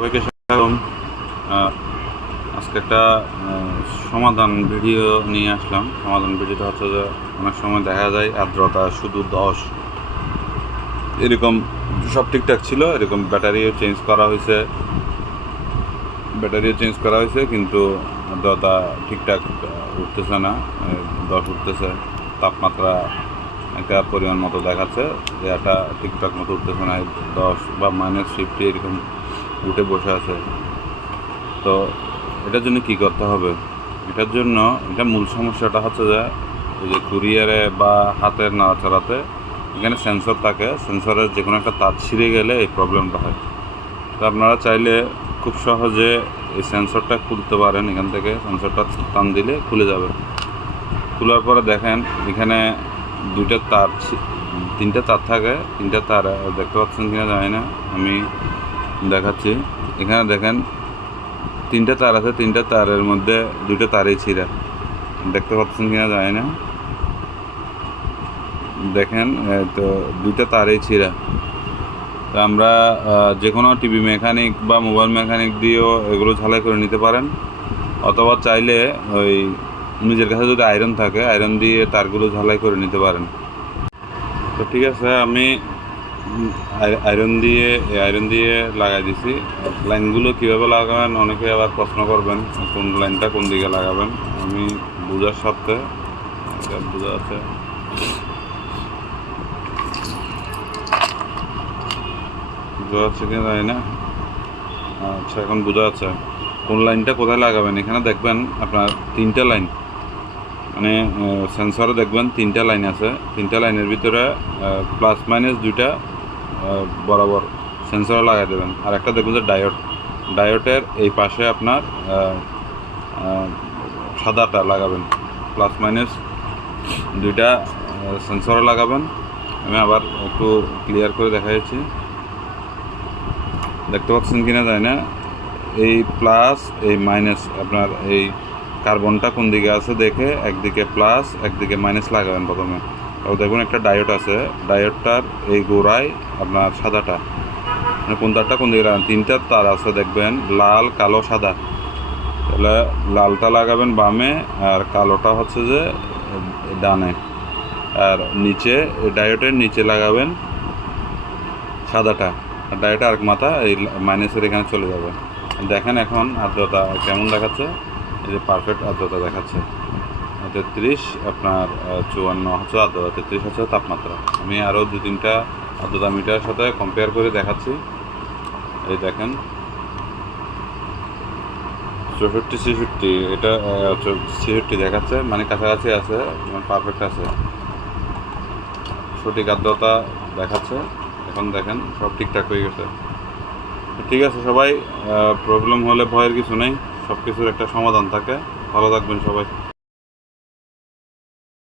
সবাইকে স্বাগতম। আজকে একটা সমাধান ভিডিও নিয়ে আসলাম। সমাধান ভিডিওটা হচ্ছে যে অনেক সময় দেখা যায় আর্দ্রতা শুধু দশ। এরকম সব ঠিকঠাক ছিল, এরকম ব্যাটারিও চেঞ্জ করা হয়েছে। ব্যাটারিও চেঞ্জ করা হয়েছে, কিন্তু আর্দ্রতা ঠিকঠাক উঠতেছে না। দশ উঠতেছে, তাপমাত্রা একটা পরিমাণ মতো দেখাচ্ছে। যে একটা ঠিকঠাক মতো উঠতেছে না দশ বা মাইনাস ফিফটি এরকম উঠে বসে আছে। তো এটার জন্য কি করতে হবে? এটার জন্য এটা মূল সমস্যাটা হচ্ছে যে ওই যে কুরিয়ারে বা হাতের নাড়াচাড়াতে এখানে সেন্সর থাকে। সেন্সরের যে কোনো একটা তার ছিঁড়ে গেলে এই প্রবলেমটা হয়। তো আপনারা চাইলে খুব সহজে এই সেন্সরটা খুলতে পারেন এখান থেকে। সেন্সরটা টান দিলে খুলে যাবে। খোলার পরে দেখেন এখানে দুইটা তার তিনটা তার থাকে। তিনটা তার, দেখতে পাচ্ছেন কিনা জানি না। আমি দেখাচ্ছি। এখানে দেখেন, তিনটা তার আছে, তিনটা তারের মধ্যে দুটো তারই ছিঁড়া। দেখতে পাচ্ছেন কিনা জানি না। দেখেন তো দুইটা তারই ছিঁড়া। তো আমরা যে কোনো টিভি মেকানিক বা মোবাইল মেকানিক দিয়েও এগুলো ঝালাই করে নিতে পারেন। অথবা চাইলে ওই নিজের কাছে যদি আয়রন থাকে, আয়রন দিয়ে তারগুলো ঝালাই করে নিতে পারেন। তো ঠিক আছে, আমি আয়রন দিয়ে আয়রন দিয়ে লাগাই দিছি। লাইনগুলো কীভাবে লাগাবেন, অনেকে আবার প্রশ্ন করবেন, কোন লাইনটা কোন দিকে লাগাবেন। আমি বোঝার সাথে বোঝা আছে বোঝা যাচ্ছে কি জানি না। আচ্ছা এখন বোঝা যাচ্ছে। কোন লাইনটা কোথায় লাগাবেন? এখানে দেখবেন আপনার তিনটা লাইন। মানে সেন্সরে দেখবেন, তিনটা লাইন আছে। তিনটা লাইনের ভিতরে প্লাস মাইনাস দুইটা বরাবর সেন্সরে লাগাই দেবেন। আর একটা দেখবেন যে ডায়োড ডায়োডের এই পাশে আপনার সাদাটা লাগাবেন। প্লাস মাইনাস দুইটা সেন্সরে লাগাবেন। আমি আবার একটু ক্লিয়ার করে দেখা যাচ্ছি দেখতে পাচ্ছেন কিনা যায় না। এই প্লাস এই মাইনাস আপনার এই কার্বনটা কোন দিকে আছে দেখে একদিকে প্লাস একদিকে মাইনাস লাগাবেন প্রথমে। তারপর দেখুন একটা ডায়োড আছে। ডায়োডটার এই গোড়ায় আপনার সাদাটা। মানে কোন তারটা কোন দিকে লাগাবেন? তিনটা তার আছে দেখবেন, লাল, কালো, সাদা। তাহলে লালটা লাগাবেন বামে আর কালোটা হচ্ছে যে ডানে। আর নিচে ডায়োডের নিচে লাগাবেন সাদাটা। আর ডায়োটা আরেক মাথা এই মাইনাসের এখানে চলে যাবে। দেখেন এখন আর্দ্রতা কেমন দেখাচ্ছে? যে পারফেক্ট আর্দ্রতা দেখাচ্ছে। তেত্রিশ, আপনার চুয়ান্ন হচ্ছে আর্দ্রতা। তেত্রিশ হচ্ছে তাপমাত্রা। আমি আরও দু তিনটা আর্দ্রতা মিটারের সাথে কম্পেয়ার করে দেখাচ্ছি। এই দেখেন। চৌষট্টি, ছেষট্টি, এটা ছেষট্টি দেখাচ্ছে মানে কাছাকাছি আছে মানে পারফেক্ট আছে। সঠিক আর্দ্রতা দেখাচ্ছে। এখন দেখেন, সব ঠিকঠাক হয়ে গেছে। ঠিক আছে, সবাই প্রবলেম হলে ভয়ের কিছু নেই। সব কিছুর একটা সমাধান থাকে। ভালো থাকবেন সবাই।